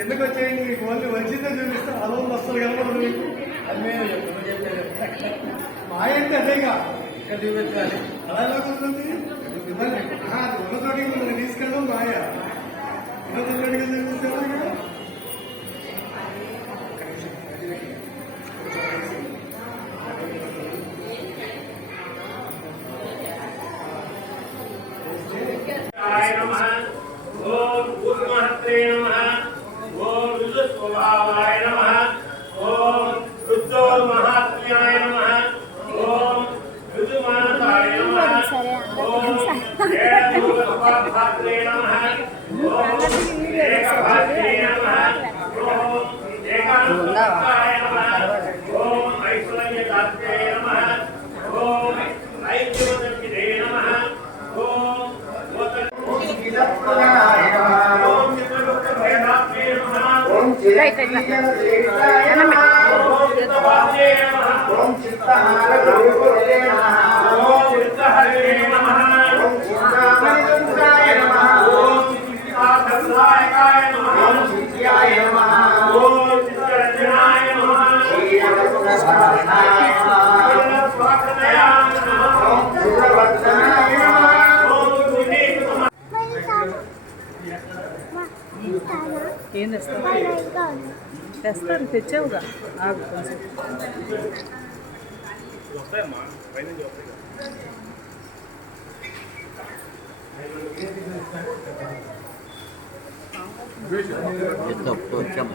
ఎందుకు వచ్చేయండి మీకు ఓన్లీ వచ్చిందో చూపిస్తా అలా వస్తారు కనపడదు మీకు మాయ అంటే అదేగా చూపించాలి అలా ఎలా కుదురుతుంది ఉన్న చోటికి మనం తీసుకెళ్ళడం మాయ ఉన్న చోటికి చూపించాలి ఏం తెస్తారు తెచ్చావుగా ఆగు కొంచెం